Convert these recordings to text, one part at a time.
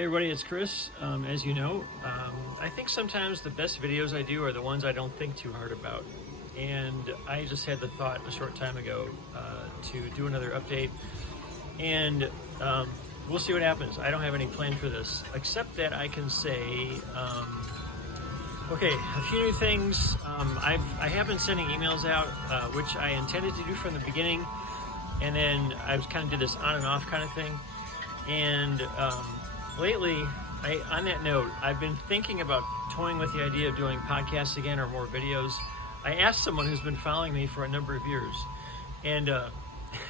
Hey everybody, it's Chris. As you know, I think sometimes the best videos I do are the ones I don't think too hard about. And I just had the thought a short time ago to do another update, and we'll see what happens. I don't have any plan for this, except that I can say, okay, a few new things. I have been sending emails out, which I intended to do from the beginning, and then I was kind of did this on and off kind of thing. And lately, on that note, I've been thinking about toying with the idea of doing podcasts again or more videos. I asked someone who's been following me for a number of years, and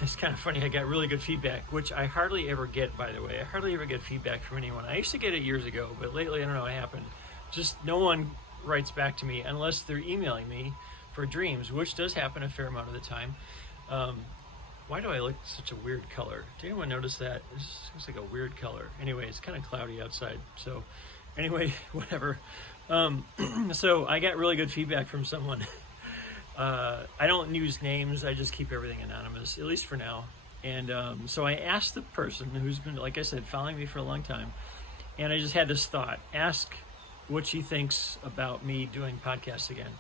it's kind of funny, I got really good feedback, which I hardly ever get, by the way. I hardly ever get feedback from anyone. I used to get it years ago, but lately I don't know what happened. Just no one writes back to me unless they're emailing me for dreams, which does happen a fair amount of the time. Why do I look such a weird color? Did anyone notice that? It looks like a weird color. Anyway, it's kind of cloudy outside. So anyway, whatever. So I got really good feedback from someone. I don't use names. I just keep everything anonymous, at least for now. And so I asked the person who's been, like I said, following me for a long time. And I just had this thought, ask what she thinks about me doing podcasts again.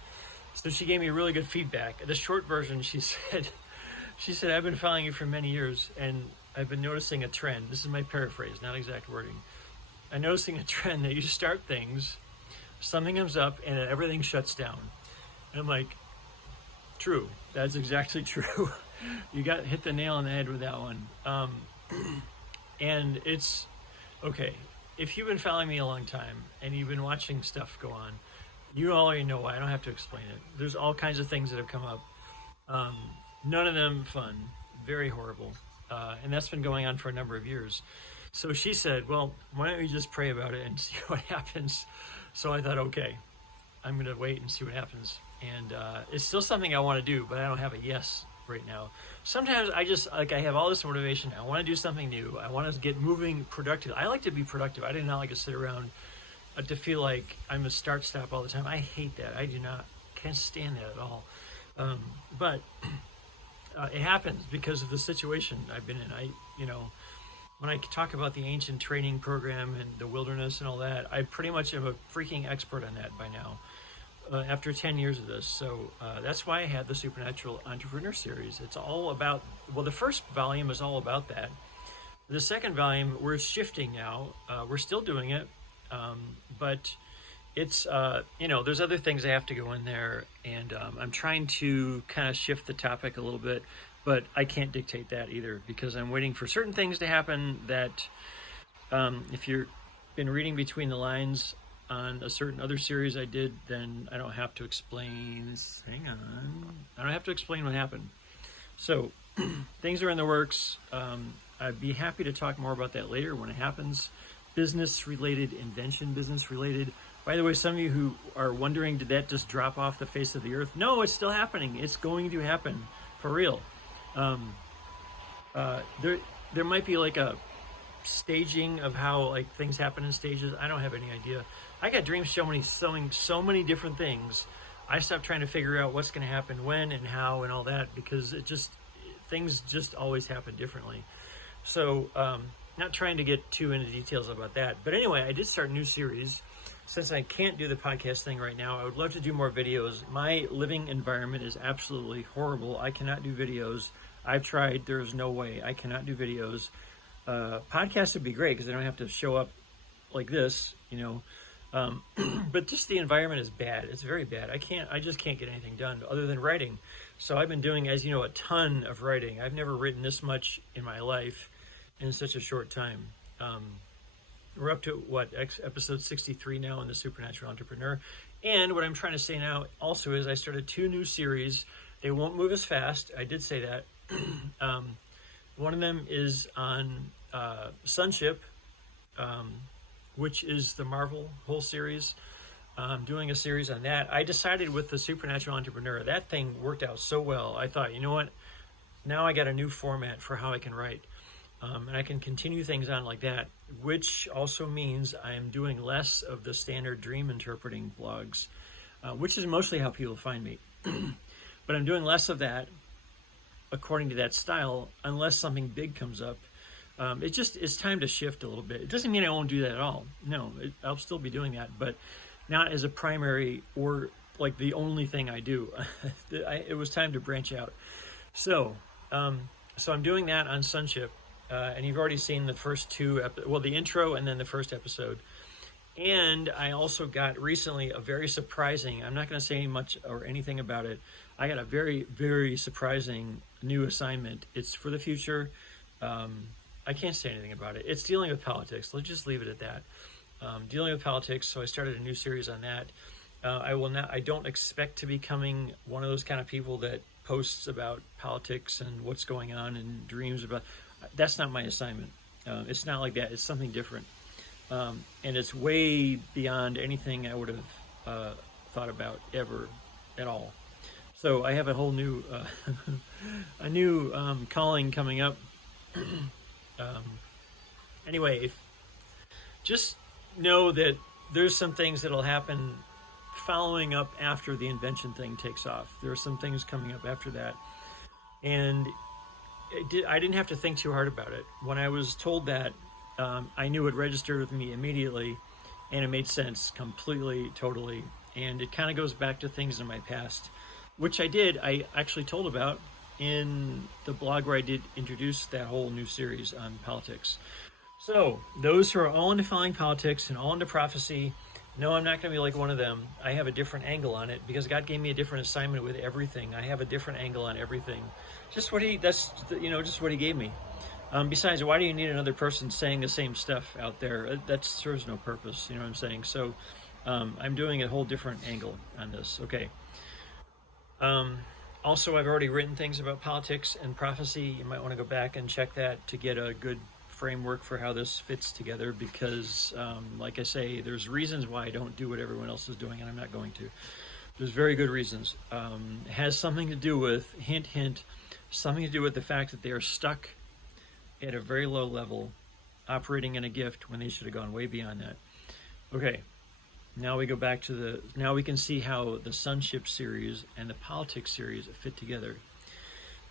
So she gave me really good feedback. The short version, she said, I've been following you for many years, and I've been noticing a trend. This is my paraphrase, not exact wording. I'm noticing a trend that you start things, something comes up, and everything shuts down. And I'm like, true. That's exactly true. You hit the nail on the head with that one. And it's, okay, if you've been following me a long time, and you've been watching stuff go on, you already know why. I don't have to explain it. There's all kinds of things that have come up. None of them fun, very horrible. And that's been going on for a number of years. So she said, well, why don't we just pray about it and see what happens? So I thought, okay, I'm going to wait and see what happens. And it's still something I want to do, but I don't have a yes right now. Sometimes I have all this motivation. I want to do something new. I want to get moving, productive. I like to be productive. I do not like to sit around to feel like I'm a start-stop all the time. I hate that. Can't stand that at all. But it happens because of the situation I've been in. When I talk about the ancient training program and the wilderness and all that, I pretty much am a freaking expert on that by now, after 10 years of this. So that's why I had the Supernatural Entrepreneur Series. It's all about, the first volume is all about that. The second volume, we're shifting now. We're still doing it, but it's, there's other things I have to go in there, and I'm trying to kind of shift the topic a little bit, but I can't dictate that either, because I'm waiting for certain things to happen that, if you've been reading between the lines on a certain other series I did, then I don't have to explain, I don't have to explain what happened. So things are in the works. I'd be happy to talk more about that later when it happens. Business related, invention business related. By the way, some of you who are wondering, did that just drop off the face of the earth? No, it's still happening. It's going to happen for real. There might be like a staging of how like things happen in stages. I don't have any idea. I got dreams showing so many different things. I stopped trying to figure out what's going to happen when and how and all that, because things just always happen differently. So, not trying to get too into details about that. But anyway, I did start a new series. Since I can't do the podcast thing right now, I would love to do more videos. My living environment is absolutely horrible. I cannot do videos. I've tried. There's no way. I cannot do videos. Podcasts would be great because I don't have to show up like this, but just the environment is bad. It's very bad. I just can't get anything done other than writing. So I've been doing, as you know, a ton of writing. I've never written this much in my life in such a short time. We're up to episode 63 now in the Supernatural Entrepreneur. And what I'm trying to say now also is I started 2 new series. They won't move as fast. I did say that. One of them is on Sonship, which is the Marvel whole series. I'm doing a series on that. I decided with the Supernatural Entrepreneur, that thing worked out so well. I thought, you know what? Now I got a new format for how I can write. And I can continue things on like that, which also means I am doing less of the standard dream interpreting blogs, which is mostly how people find me. But I'm doing less of that according to that style, unless something big comes up. it's time to shift a little bit. It doesn't mean I won't do that at all. No, I'll still be doing that, but not as a primary or like the only thing I do. It was time to branch out. So I'm doing that on Sunship, and you've already seen the first the intro and then the first episode. And I also got recently a very surprising, I'm not going to say much or anything about it. I got a very, very surprising new assignment. It's for the future. I can't say anything about it. It's dealing with politics. Let's just leave it at that. Dealing with politics. So I started a new series on that. I don't expect to be becoming one of those kind of people that posts about politics and what's going on and dreams about. That's not my assignment. It's not like that. It's something different. And it's way beyond anything I would have thought about ever at all. So I have a whole new, calling coming up. Anyway, just know that there's some things that'll happen following up after the invention thing takes off. There are some things coming up after that. And I didn't have to think too hard about it. When I was told that, I knew it registered with me immediately, and it made sense completely, totally. And it kind of goes back to things in my past, which I actually told about in the blog where I did introduce that whole new series on politics. So those who are all into following politics and all into prophecy, no, I'm not going to be like one of them. I have a different angle on it because God gave me a different assignment with everything. I have a different angle on everything. Just what He gave me. Besides, why do you need another person saying the same stuff out there? That serves no purpose, you know what I'm saying? So I'm doing a whole different angle on this. Okay. Also, I've already written things about politics and prophecy. You might want to go back and check that to get a good framework for how this fits together because, like I say, there's reasons why I don't do what everyone else is doing, and I'm not going to. There's very good reasons. It has something to do with, hint, hint, something to do with the fact that they are stuck at a very low level, operating in a gift when they should have gone way beyond that. Okay, now we go back to now we can see how the Sunship series and the politics series fit together.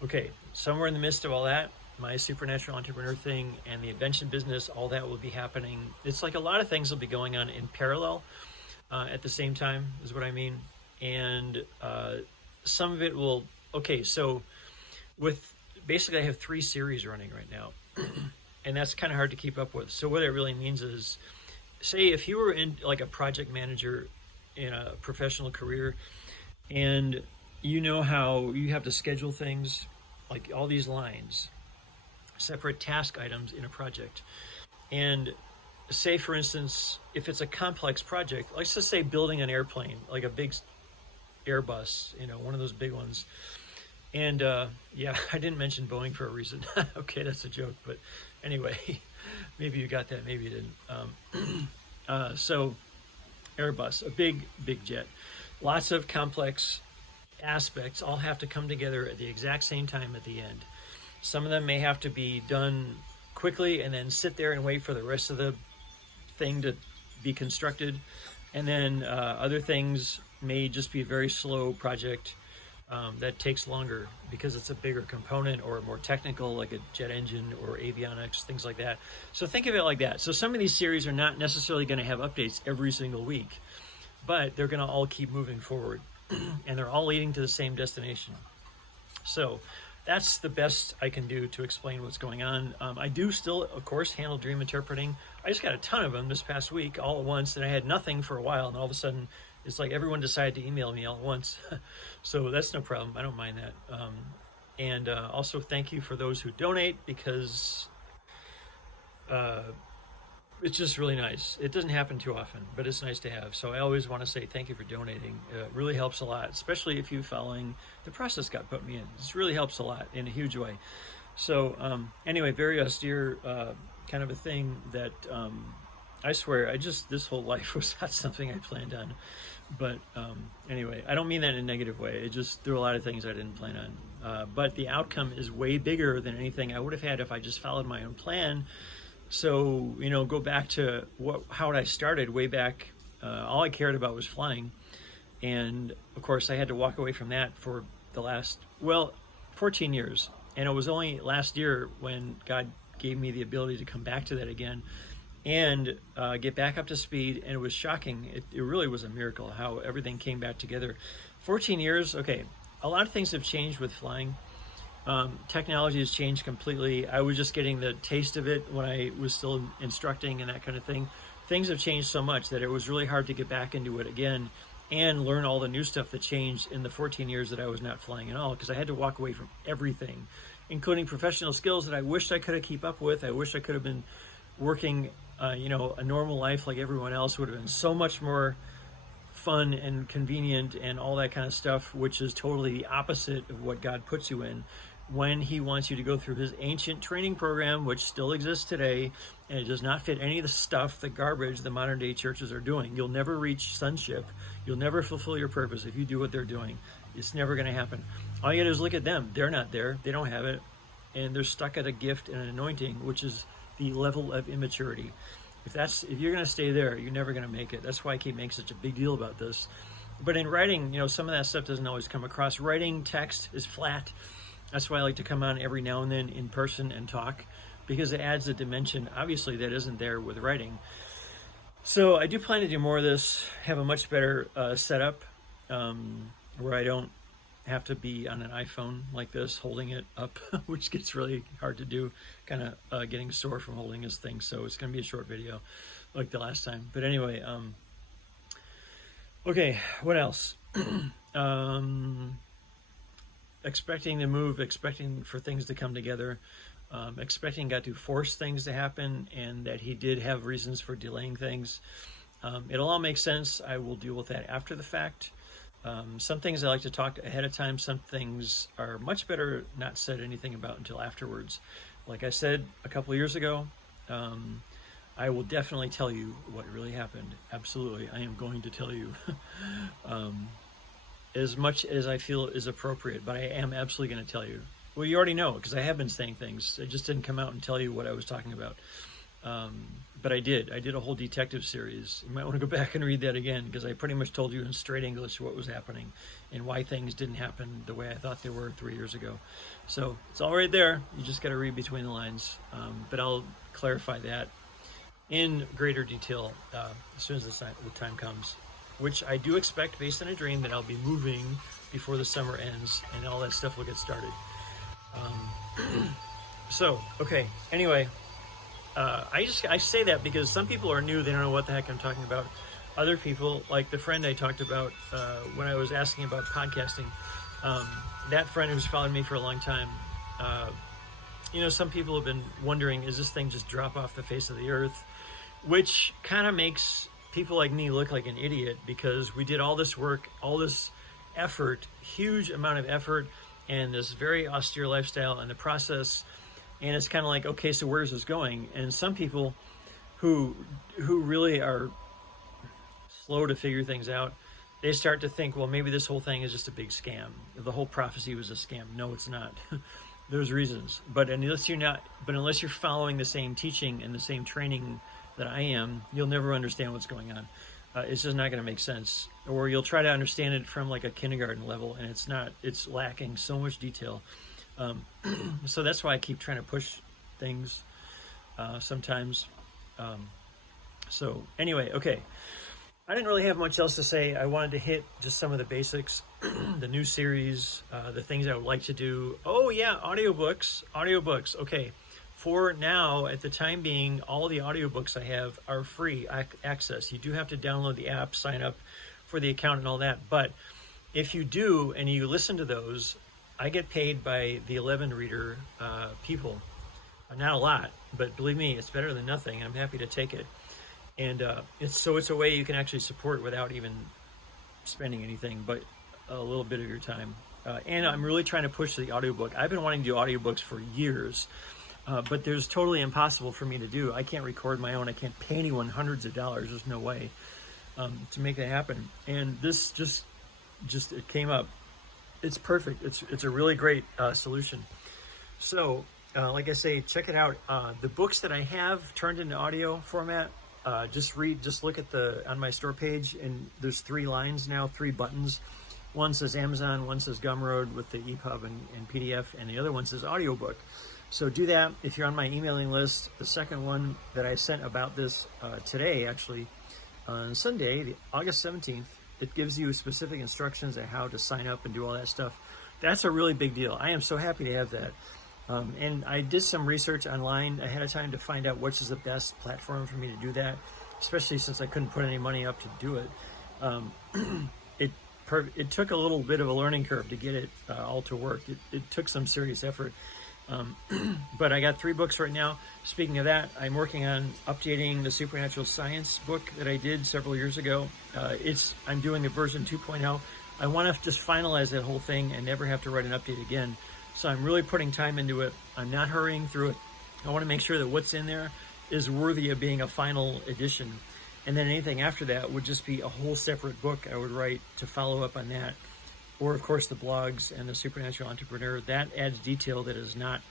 Okay, somewhere in the midst of all that, my supernatural entrepreneur thing and the invention business, all that will be happening. It's like a lot of things will be going on in parallel at the same time, is what I mean. And some of it will, okay, so basically I have 3 series running right now, and that's kind of hard to keep up with. So what it really means is, say if you were in like a project manager in a professional career, and you know how you have to schedule things, like all these lines, separate task items in a project. And say, for instance, if it's a complex project, let's just say building an airplane, like a big Airbus, one of those big ones. And yeah, I didn't mention Boeing for a reason. Okay, that's a joke, but anyway, maybe you got that, maybe you didn't. So Airbus, a big jet, lots of complex aspects all have to come together at the exact same time at the end. Some of them may have to be done quickly and then sit there and wait for the rest of the thing to be constructed. And then other things may just be a very slow project that takes longer because it's a bigger component or more technical, like a jet engine or avionics, things like that. So think of it like that. So some of these series are not necessarily going to have updates every single week, but they're going to all keep moving forward and they're all leading to the same destination. So that's the best I can do to explain what's going on. I do still, of course, handle dream interpreting. I just got a ton of them this past week all at once, and I had nothing for a while, and all of a sudden it's like everyone decided to email me all at once. So that's no problem. I don't mind that. And also thank you for those who donate, because it's just really nice. It doesn't happen too often, but it's nice to have. So I always want to say thank you for donating. It really helps a lot, especially if you following the process God put me in. This really helps a lot in a huge way. So anyway, very austere kind of a thing that I swear, this whole life was not something I planned on. But anyway, I don't mean that in a negative way. There were a lot of things I didn't plan on. But the outcome is way bigger than anything I would have had if I just followed my own plan. So, go back to how I started way back. All I cared about was flying. And of course I had to walk away from that for the last, 14 years. And it was only last year when God gave me the ability to come back to that again and get back up to speed. And it was shocking. It really was a miracle how everything came back together. 14 years, okay, a lot of things have changed with flying. Technology has changed completely. I was just getting the taste of it when I was still instructing and that kind of thing. Things have changed so much that it was really hard to get back into it again and learn all the new stuff that changed in the 14 years that I was not flying at all, because I had to walk away from everything, including professional skills that I wished I could have keep up with. I wish I could have been working, a normal life like everyone else. Would have been so much more fun and convenient and all that kind of stuff, which is totally the opposite of what God puts you in when he wants you to go through his ancient training program, which still exists today, and it does not fit any of the stuff, the garbage the modern day churches are doing. You'll never reach sonship. You'll never fulfill your purpose if you do what they're doing. It's never going to happen. All you got to do is look at them. They're not there. They don't have it. And they're stuck at a gift and an anointing, which is the level of immaturity. If you're going to stay there, you're never going to make it. That's why I keep making such a big deal about this. But in writing, some of that stuff doesn't always come across. Writing text is flat. That's why I like to come on every now and then in person and talk, because it adds a dimension, obviously, that isn't there with writing. So I do plan to do more of this, have a much better setup where I don't have to be on an iPhone like this, holding it up, which gets really hard to do, kind of getting sore from holding this thing. So it's going to be a short video like the last time. But anyway, okay, what else? Expecting to move, expecting for things to come together, expecting God to force things to happen, and that he did have reasons for delaying things. It'll all make sense. I will deal with that after the fact. Some things I like to talk ahead of time. Some things are much better not said anything about until afterwards. Like I said a couple of years ago, I will definitely tell you what really happened. Absolutely. I am going to tell you. As much as I feel is appropriate, but I am absolutely going to tell you. Well, you already know, because I have been saying things. I just didn't come out and tell you what I was talking about. But I did a whole detective series. You might want to go back and read that again, because I pretty much told you in straight English what was happening and why things didn't happen the way I thought they were 3 years ago. So it's all right there. You just got to read between the lines. But I'll clarify that in greater detail as soon as the time comes, which I do expect based on a dream that I'll be moving before the summer ends and all that stuff will get started. Okay, anyway, I say that because some people are new, they don't know what the heck I'm talking about. Other people, like the friend I talked about when I was asking about podcasting, that friend who's followed me for a long time, some people have been wondering, is this thing just drop off the face of the earth? Which kind of makes people like me look like an idiot, because we did all this work, all this effort, huge amount of effort, and this very austere lifestyle in the process. And it's kind of like, okay, so where's this going? And some people who really are slow to figure things out, they start to think, well, maybe this whole thing is just a big scam. The whole prophecy was a scam. No, it's not. There's reasons. But unless you're following the same teaching and the same training that I am, you'll never understand what's going on. It's just not going to make sense. Or you'll try to understand it from like a kindergarten level, and it's lacking so much detail. So that's why I keep trying to push things sometimes. So anyway, okay. I didn't really have much else to say. I wanted to hit just some of the basics, the new series, the things I would like to do. Oh yeah, audiobooks. Okay. For now, at the time being, all the audiobooks I have are free access. You do have to download the app, sign up for the account and all that. But if you do and you listen to those, I get paid by the 11 reader people. Not a lot, but believe me, it's better than nothing. I'm happy to take it. And it's a way you can actually support without even spending anything, but a little bit of your time. And I'm really trying to push the audiobook. I've been wanting to do audiobooks for years. But there's totally impossible for me to do. I can't record my own. I can't pay anyone hundreds of dollars. There's no way to make that happen. And this just it came up. It's perfect. It's a really great solution. So, like I say, check it out. The books that I have turned into audio format. Just look at on my store page, and there's 3 lines now, 3 buttons. One says Amazon, one says Gumroad with the EPUB and PDF, and the other one says audiobook. So do that. If you're on my emailing list, the second one that I sent about this today, actually, on Sunday, August 17th, it gives you specific instructions on how to sign up and do all that stuff. That's a really big deal. I am so happy to have that. And I did some research online ahead of time to find out which is the best platform for me to do that, especially since I couldn't put any money up to do it. It took a little bit of a learning curve to get it all to work. It took some serious effort. But I got 3 books right now. Speaking of that, I'm working on updating the Supernatural Science book that I did several years ago. I'm doing the version 2.0. I want to just finalize that whole thing and never have to write an update again. So I'm really putting time into it. I'm not hurrying through it. I want to make sure that what's in there is worthy of being a final edition. And then anything after that would just be a whole separate book I would write to follow up on that. Or, of course, the blogs and the Supernatural Entrepreneur. That adds detail that is not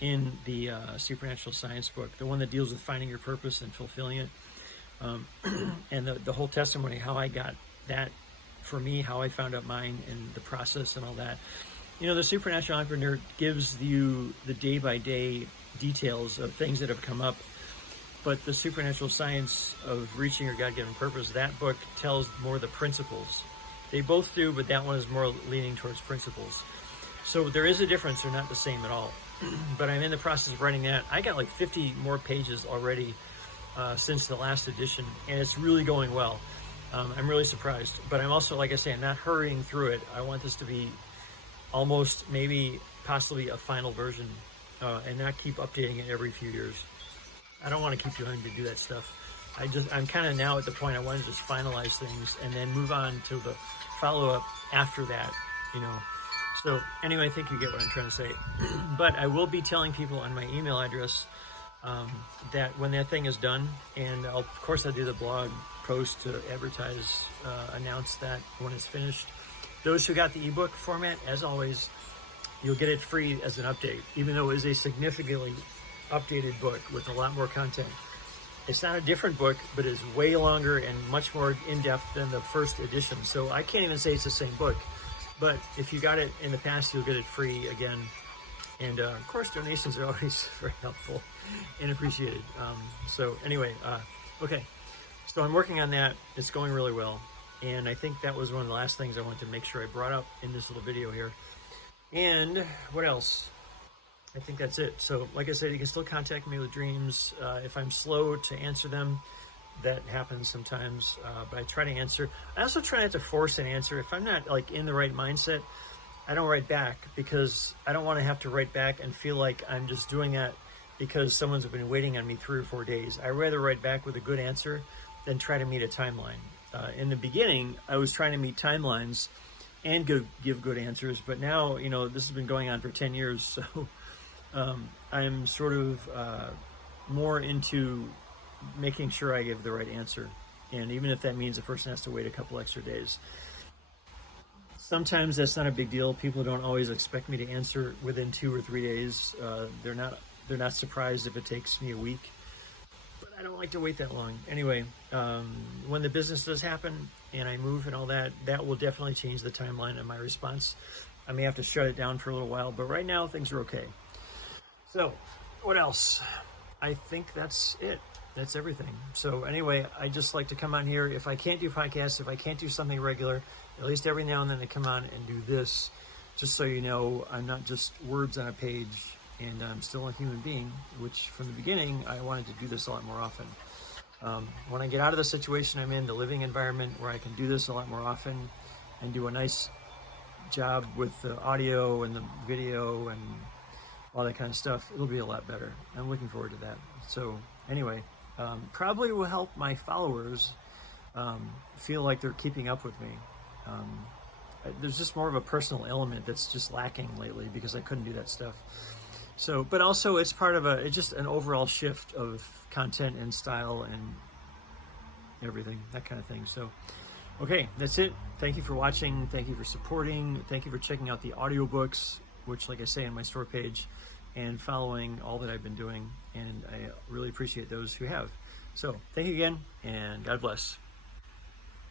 in the Supernatural Science book, the one that deals with finding your purpose and fulfilling it. And the whole testimony, how I got that for me, how I found out mine, and the process and all that. You know, the Supernatural Entrepreneur gives you the day-by-day details of things that have come up, but the Supernatural Science of Reaching Your God-Given Purpose, that book tells more the principles. They both do, but that one is more leaning towards principles. So there is a difference. They're not the same at all. But I'm in the process of writing that. I got like 50 more pages already since the last edition, and it's really going well. I'm really surprised. But I'm also, like I say, I'm not hurrying through it. I want this to be almost, maybe, possibly a final version, and not keep updating it every few years. I don't want to keep having to do that stuff. I'm kind of now at the point I want to just finalize things and then move on to the follow-up after that, you know. So anyway, I think you get what I'm trying to say. But I will be telling people on my email address that when that thing is done, and of course I'll do the blog post to advertise, announce that when it's finished. Those who got the ebook format, as always, you'll get it free as an update, even though it is a significantly updated book with a lot more content. It's not a different book, but it's way longer and much more in-depth than the first edition. So I can't even say it's the same book. But if you got it in the past, you'll get it free again. And of course, donations are always very helpful and appreciated. So anyway, okay. So I'm working on that. It's going really well. And I think that was one of the last things I wanted to make sure I brought up in this little video here. And what else? I think that's it. So like I said, you can still contact me with dreams. If I'm slow to answer them, that happens sometimes, but I try to answer. I also try not to force an answer. If I'm not like in the right mindset, I don't write back, because I don't want to have to write back and feel like I'm just doing that because someone's been waiting on me 3 or 4 days. I rather write back with a good answer than try to meet a timeline. In the beginning, I was trying to meet timelines and give good answers, but now, you know, this has been going on for 10 years, so I'm sort of more into making sure I give the right answer, and even if that means the person has to wait a couple extra days. Sometimes that's not a big deal. People don't always expect me to answer within 2 or 3 days. They're not surprised if it takes me a week, but I don't like to wait that long. Anyway, when the business does happen and I move and all that, that will definitely change the timeline of my response. I may have to shut it down for a little while, but right now things are okay. So what else? I think that's it. That's everything. So anyway, I just like to come on here. If I can't do podcasts, if I can't do something regular, at least every now and then I come on and do this, just so you know I'm not just words on a page, and I'm still a human being, which from the beginning I wanted to do this a lot more often. When I get out of the situation I'm in, the living environment where I can do this a lot more often and do a nice job with the audio and the video and all that kind of stuff, it'll be a lot better. I'm looking forward to that. So anyway, probably will help my followers feel like they're keeping up with me. There's just more of a personal element that's just lacking lately because I couldn't do that stuff. So, but also it's part of it's just an overall shift of content and style and everything, that kind of thing. So, okay, that's it. Thank you for watching. Thank you for supporting. Thank you for checking out the audiobooks, which, like I say, on my store page, and following all that I've been doing. And I really appreciate those who have. So thank you again, and God bless.